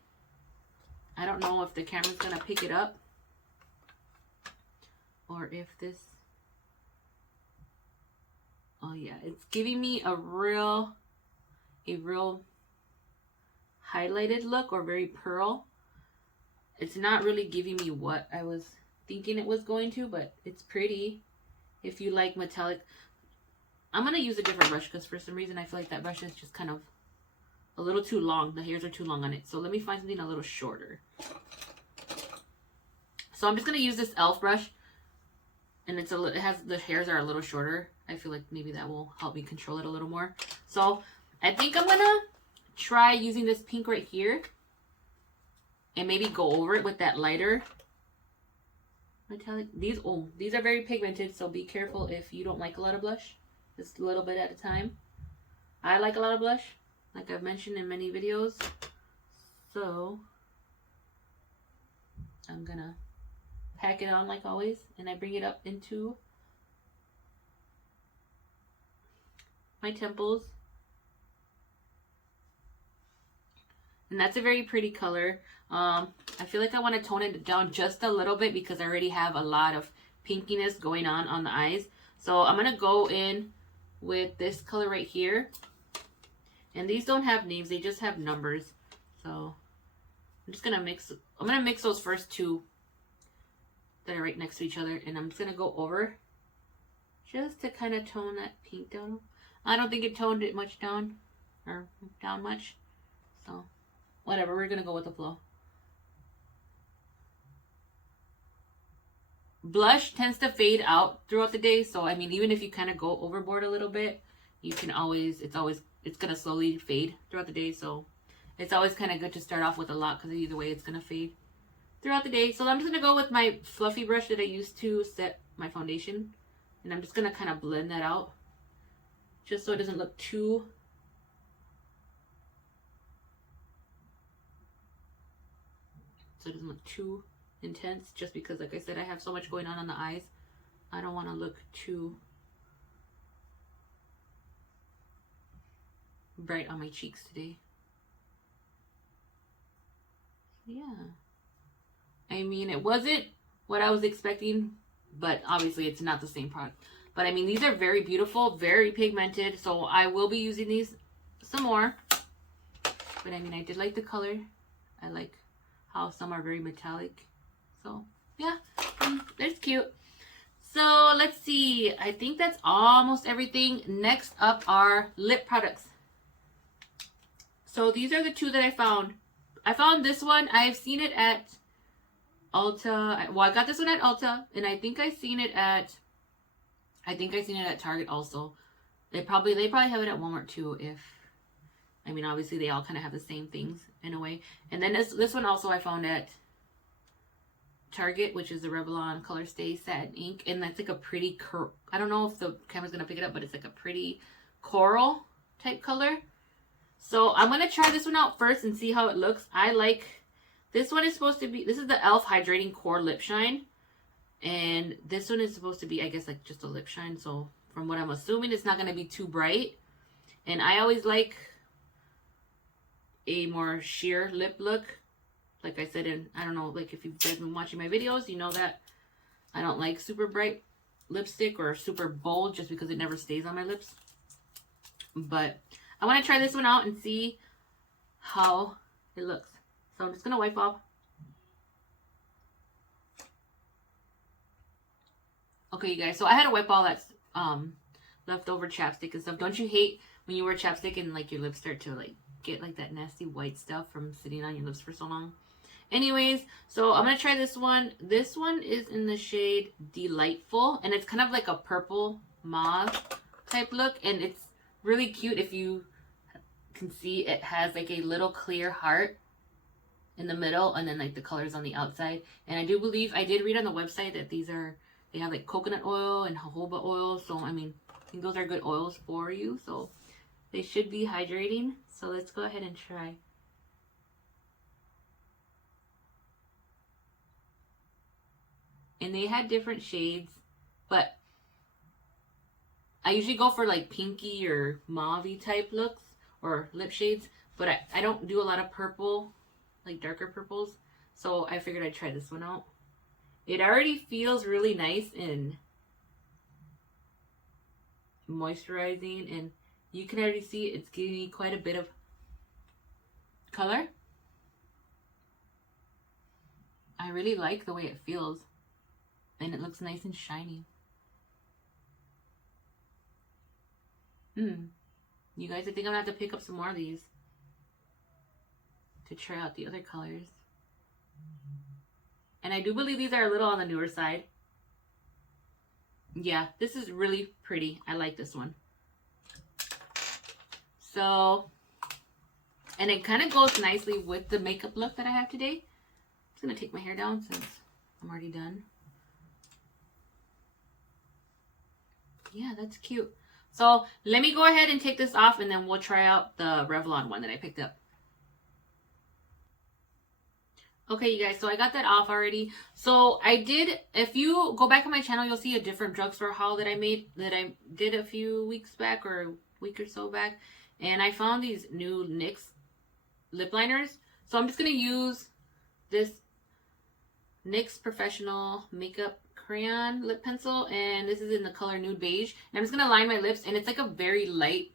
I don't know if the camera's going to pick it up, or if this, oh yeah, it's giving me a real highlighted look, or very pearl. It's not really giving me what I was thinking it was going to, but it's pretty. If you like metallic, I'm going to use a different brush because for some reason I feel like that brush is just kind of a little too long. The hairs are too long on it. So let me find something a little shorter. So I'm just going to use this e.l.f. brush. And the hairs are a little shorter. I feel like maybe that will help me control it a little more. So I think I'm going to try using this pink right here. and maybe go over it with that lighter metallic. These are very pigmented, so be careful if you don't like a lot of blush. Just a little bit at a time. I like a lot of blush, like I've mentioned in many videos. So I'm gonna pack it on like always, and I bring it up into my temples. And that's a very pretty color. I feel like I want to tone it down just a little bit because I already have a lot of pinkiness going on the eyes. So I'm going to go in with this color right here. And these don't have names, they just have numbers. So I'm just going to mix those first two that are right next to each other. And I'm just going to go over just to kind of tone that pink down. I don't think it toned it much down, or down much. So whatever, we're going to go with the flow. Blush tends to fade out throughout the day. So, I mean, even if you kind of go overboard a little bit, you can always, it's going to slowly fade throughout the day. So it's always kind of good to start off with a lot because either way it's going to fade throughout the day. So I'm just going to go with my fluffy brush that I used to set my foundation. And I'm just going to kind of blend that out just so it doesn't look too intense, just because, like I said, I have so much going on the eyes. I don't want to look too bright on my cheeks today. Yeah, I mean, it wasn't what I was expecting, but obviously it's not the same product. But I mean, these are very beautiful, very pigmented, so I will be using these some more. But I mean, I did like the color. I like how some are very metallic. So yeah, that's cute. So let's see, I think that's almost everything. Next up are lip products. So these are the two that I found. I found this one. I've seen it at Ulta. Well, I got this one at Ulta, and I think I seen it at Target also. They probably have it at Walmart too. If, I mean, obviously they all kind of have the same things in a way. And then this one also I found at Target, which is the Revlon COLORSTAY Satin Ink, and that's like a pretty I don't know if the camera's gonna pick it up, but it's like a pretty coral type color. So I'm gonna try this one out first and see how it looks. I like this one. Is supposed to be, this is the e.l.f. Hydrating Core Lip Shine, and this one is supposed to be, I guess, like just a lip shine. So from what I'm assuming, it's not gonna be too bright. And I always like a more sheer lip look. Like I said, and I don't know, like if you've been watching my videos, you know that I don't like super bright lipstick or super bold just because it never stays on my lips. But I want to try this one out and see how it looks. So I'm just going to wipe off. Okay, you guys, so I had to wipe all that leftover chapstick and stuff. Don't you hate when you wear chapstick and like your lips start to like get like that nasty white stuff from sitting on your lips for so long? Anyways, so I'm going to try this one. This one is in the shade Delightful, and it's kind of like a purple mauve type look, and it's really cute. If you can see, it has like a little clear heart in the middle, and then like the colors on the outside. And I do believe, I did read on the website that they have like coconut oil and jojoba oil, so I mean, I think those are good oils for you, so they should be hydrating. So let's go ahead and try. And they had different shades, but I usually go for like pinky or mauve-y type looks or lip shades, but I don't do a lot of purple, like darker purples, so I figured I'd try this one out. It already feels really nice and moisturizing, and you can already see it's giving me quite a bit of color. I really like the way it feels, and it looks nice and shiny. You guys, I think I'm gonna have to pick up some more of these to try out the other colors. And I do believe these are a little on the newer side. Yeah, this is really pretty. I like this one. So, and it kind of goes nicely with the makeup look that I have today. just gonna take my hair down since I'm already done. Yeah, that's cute. So let me go ahead and take this off and then we'll try out the Revlon one that I picked up. Okay, you guys, so I got that off already. So I did, if you go back on my channel, you'll see a different drugstore haul that I made, that I did a few weeks back or a week or so back. And I found these new NYX lip liners. So I'm just going to use this NYX Professional Makeup Crayon Lip Pencil. And this is in the color Nude Beige. And I'm just going to line my lips. And it's like a very light,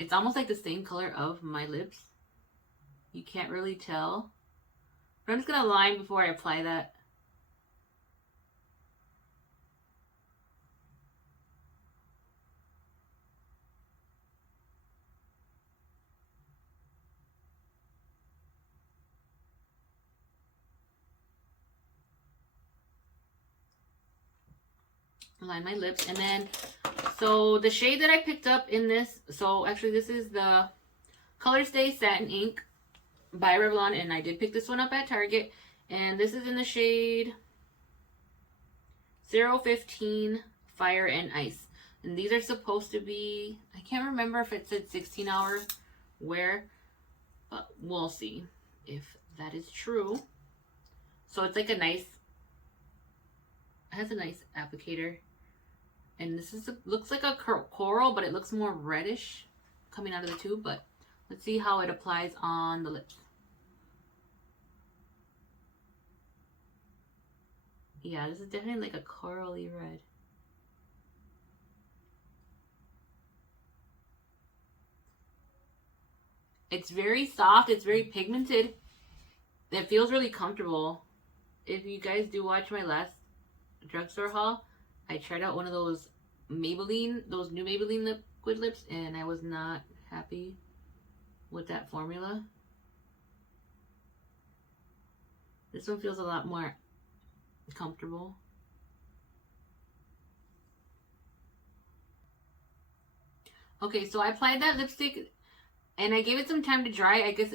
it's almost like the same color of my lips. You can't really tell. But I'm just going to line before I apply that. Line my lips. And then, so the shade that I picked up in this, so actually this is the COLORSTAY Satin Ink by Revlon, and I did pick this one up at Target, and this is in the shade 015 Fire and Ice. And these are supposed to be, I can't remember if it said 16-hour wear, but we'll see if that is true. So it's like a nice, it has a nice applicator, and this is looks like a coral, but it looks more reddish coming out of the tube. But let's see how it applies on the lips. Yeah, this is definitely like a corally red. It's very soft. It's very pigmented. It feels really comfortable. If you guys do watch my last drugstore haul, I tried out one of those Maybelline, those new Maybelline liquid lips, and I was not happy with that formula. This one feels a lot more comfortable. Okay, so I applied that lipstick and I gave it some time to dry. I guess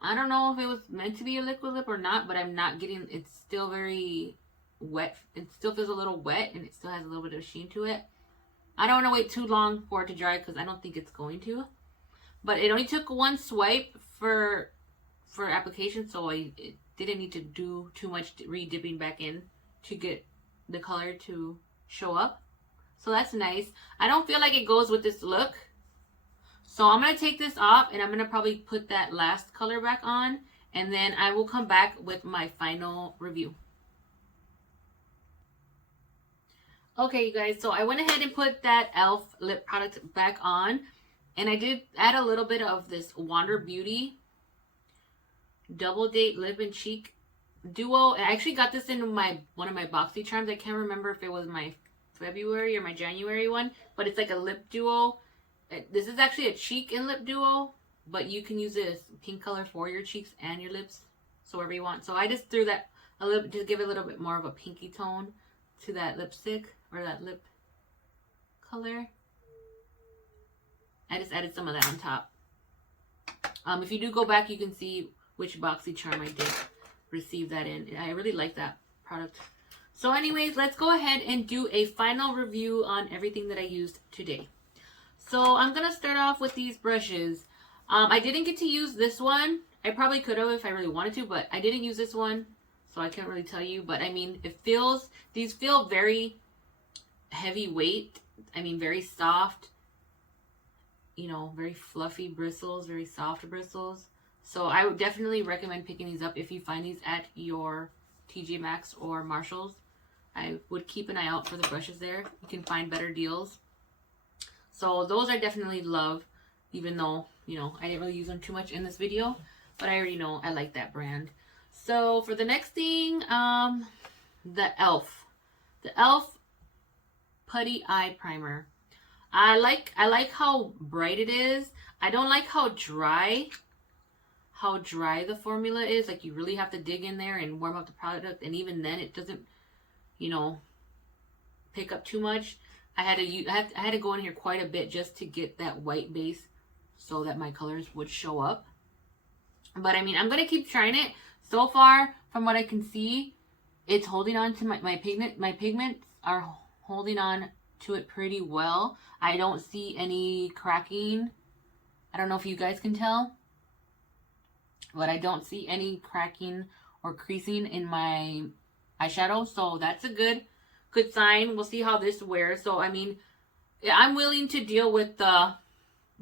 I don't know if it was meant to be a liquid lip or not, but I'm not getting, it's still very wet. It still feels a little wet and it still has a little bit of sheen to it. I don't want to wait too long for it to dry because I don't think it's going to. But it only took one swipe for application, so it didn't need to do too much re-dipping back in to get the color to show up. So that's nice. I don't feel like it goes with this look. So I'm going to take this off and I'm going to probably put that last color back on. And then I will come back with my final review. Okay, you guys. So I went ahead and put that e.l.f. lip product back on. And I did add a little bit of this Wander Beauty Double Date Lip and Cheek Duo. I actually got this in one of my Boxy Charms. I can't remember if it was my February or my January one, but it's like a lip duo. This is actually a cheek and lip duo, but you can use this pink color for your cheeks and your lips, so wherever you want. So I just threw that a little, just give it a little bit more of a pinky tone to that lipstick or that lip color. I just added some of that on top. If you do go back, you can see which Boxy Charm I did receive that in. I really like that product. So anyways, let's go ahead and do a final review on everything that I used today. So I'm going to start off with these brushes. I didn't get to use this one. I probably could have if I really wanted to, but I didn't use this one, so I can't really tell you. But I mean, these feel very heavyweight. I mean, very soft. You know, very fluffy bristles, very soft bristles. So I would definitely recommend picking these up if you find these at your TJ Maxx or Marshalls. I would keep an eye out for the brushes there. You can find better deals. So those I definitely love, even though, you know, I didn't really use them too much in this video, but I already know I like that brand. So for the next thing, the e.l.f. The e.l.f. Putty Eye Primer. I like how bright it is. I don't like how dry the formula is. Like, you really have to dig in there and warm up the product, and even then it doesn't, you know, pick up too much. I had to go in here quite a bit just to get that white base so that my colors would show up. But I mean, I'm gonna keep trying it. So far, from what I can see, it's holding on to my pigment. My pigments are holding on to it pretty well. I don't see any cracking. I don't know if you guys can tell, but I don't see any cracking or creasing in my eyeshadow. So that's a good sign. We'll see how this wears. So, I mean, I'm willing to deal with the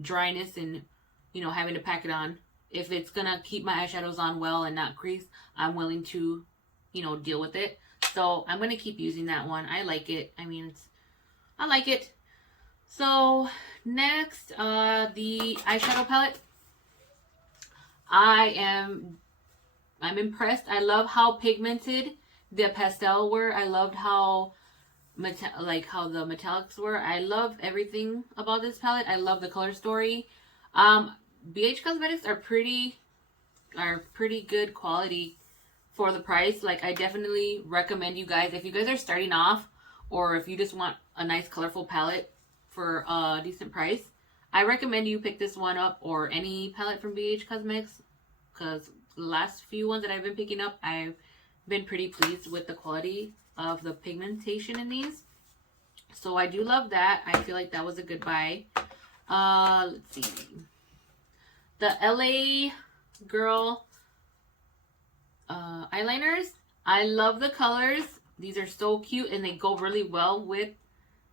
dryness and, you know, having to pack it on. If it's going to keep my eyeshadows on well and not crease, I'm willing to, you know, deal with it. So I'm going to keep using that one. I like it. I mean, I like it. So next, the eyeshadow palette. I'm impressed. I love how pigmented the pastel were. I loved how the metallics were. I love everything about this palette. I love the color story. BH Cosmetics are pretty good quality for the price. Like, I definitely recommend you guys, if you guys are starting off, or if you just want a nice colorful palette for a decent price, I recommend you pick this one up, or any palette from BH Cosmetics, because the last few ones that I've been picking up, I've been pretty pleased with the quality of the pigmentation in these. So I do love that. I feel like that was a good buy. Let's see. The LA Girl eyeliners. I love the colors. These are so cute, and they go really well with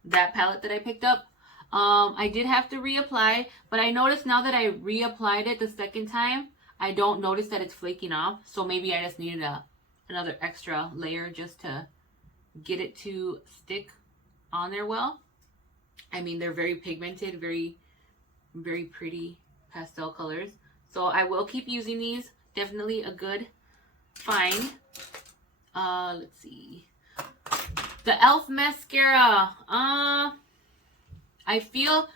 that palette that I picked up. I did have to reapply, but I noticed now that I reapplied it the second time, I don't notice that it's flaking off. So maybe I just needed another extra layer just to get it to stick on there well. I mean, they're very pigmented, very, very pretty pastel colors. So I will keep using these. Definitely a good find. Let's see. The e.l.f. mascara. I feel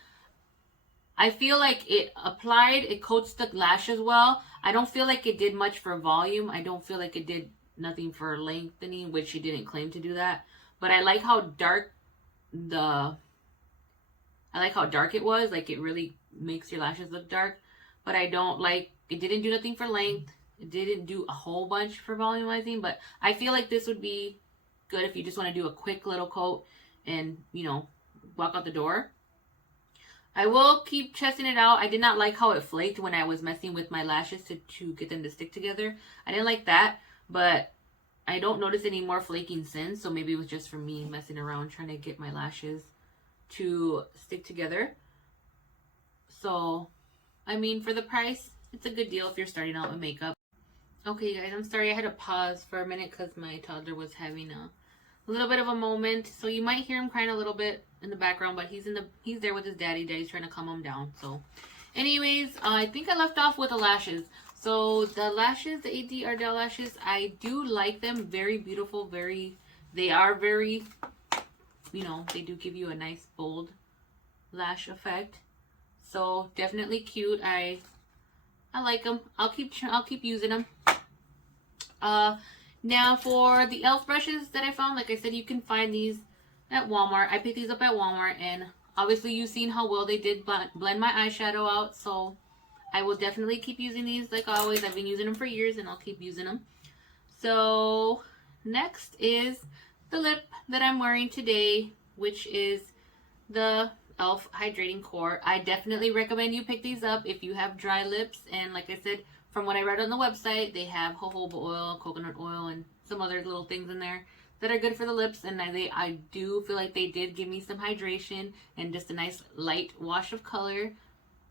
like it coats the lashes well. I don't feel like it did much for volume. I don't feel like it did nothing for lengthening, which it didn't claim to do that. But I like how dark it was. Like, it really makes your lashes look dark. But I don't like, it didn't do nothing for length. It didn't do a whole bunch for volumizing. But I feel like this would be good if you just want to do a quick little coat and, you know, walk out the door. I will keep testing it out. I did not like how it flaked when I was messing with my lashes to get them to stick together. I didn't like that, but I don't notice any more flaking since. So maybe it was just for me messing around trying to get my lashes to stick together. So, I mean, for the price, it's a good deal if you're starting out with makeup. Okay, guys, I'm sorry I had to pause for a minute because my toddler was having a little bit of a moment. So you might hear him crying a little bit in the background, but he's there with his daddy. Daddy's trying to calm him down. So anyways, I think I left off with the lashes. So the lashes, the AD Ardell lashes, I do like them. Very beautiful. They are very, you know, they do give you a nice bold lash effect. So definitely cute. I like them. I'll keep using them. Now for the e.l.f. brushes that I found, like I said, you can find these at Walmart. I picked these up at Walmart, and obviously you've seen how well they did blend my eyeshadow out. So I will definitely keep using these like always. I've been using them for years, and I'll keep using them. So next is the lip that I'm wearing today, which is the e.l.f. Hydrating Core. I definitely recommend you pick these up if you have dry lips. And like I said, from what I read on the website, they have jojoba oil, coconut oil, and some other little things in there that are good for the lips. And I do feel like they did give me some hydration and just a nice light wash of color.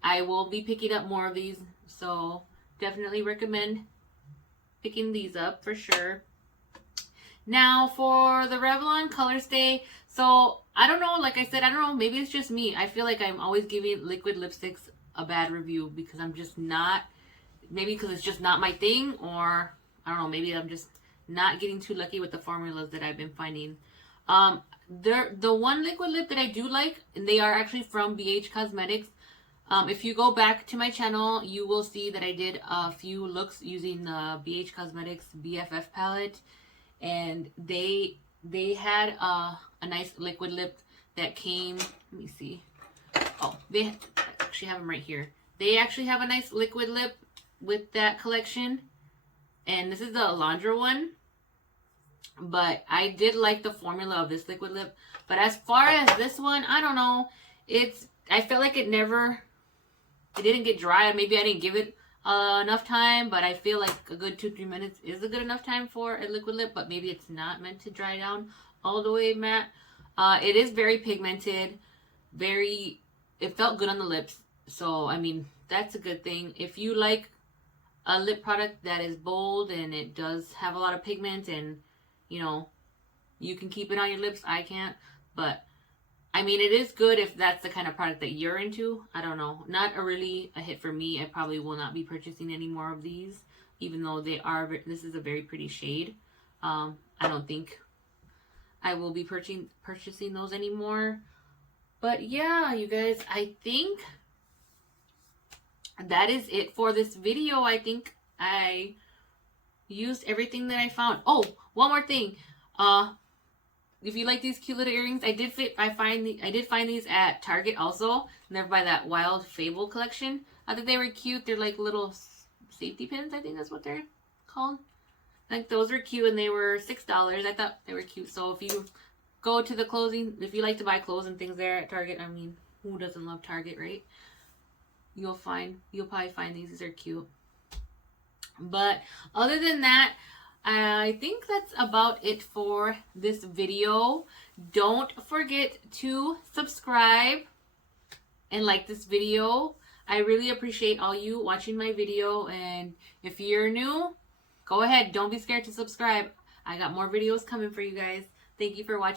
I will be picking up more of these, so definitely recommend picking these up for sure. Now for the Revlon COLORSTAY. So I don't know, like I said, I don't know, maybe it's just me. I feel like I'm always giving liquid lipsticks a bad review because I'm just not, maybe because it's just not my thing, or I don't know, maybe I'm just not getting too lucky with the formulas that I've been finding. The one liquid lip that I do like, and they are actually from BH Cosmetics. If you go back to my channel, you will see that I did a few looks using the BH Cosmetics BFF palette, and they had a nice liquid lip that came, let me see. Oh, they actually have them right here. They actually have a nice liquid lip with that collection. And this is the Alondra one. But I did like the formula of this liquid lip. But as far as this one, I don't know. I felt like it didn't get dry. Maybe I didn't give it enough time. But I feel like a good 2-3 minutes is a good enough time for a liquid lip. But maybe it's not meant to dry down all the way matte. It is very pigmented. It felt good on the lips. So, I mean, that's a good thing. If you like a lip product that is bold and it does have a lot of pigment and, you know, you can keep it on your lips. I can't. But, I mean, it is good if that's the kind of product that you're into. I don't know. Not really a hit for me. I probably will not be purchasing any more of these. Even though this is a very pretty shade. I don't think I will be purchasing those anymore. But yeah, you guys, I think that is it for this video. I think I used everything that I found. Oh, one more thing. If you like these cute little earrings, I did find these at Target also. And they're by that Wild Fable collection. I thought they were cute. They're like little safety pins. I think that's what they're called. Like those were cute and they were $6. I thought they were cute. So if you go to the if you like to buy clothes and things there at Target, I mean, who doesn't love Target, right? You'll probably find these are cute. But other than that, I think that's about it for this video. Don't forget to subscribe and like this video. I really appreciate all you watching my video. And if you're new, go ahead. Don't be scared to subscribe. I got more videos coming for you guys. Thank you for watching.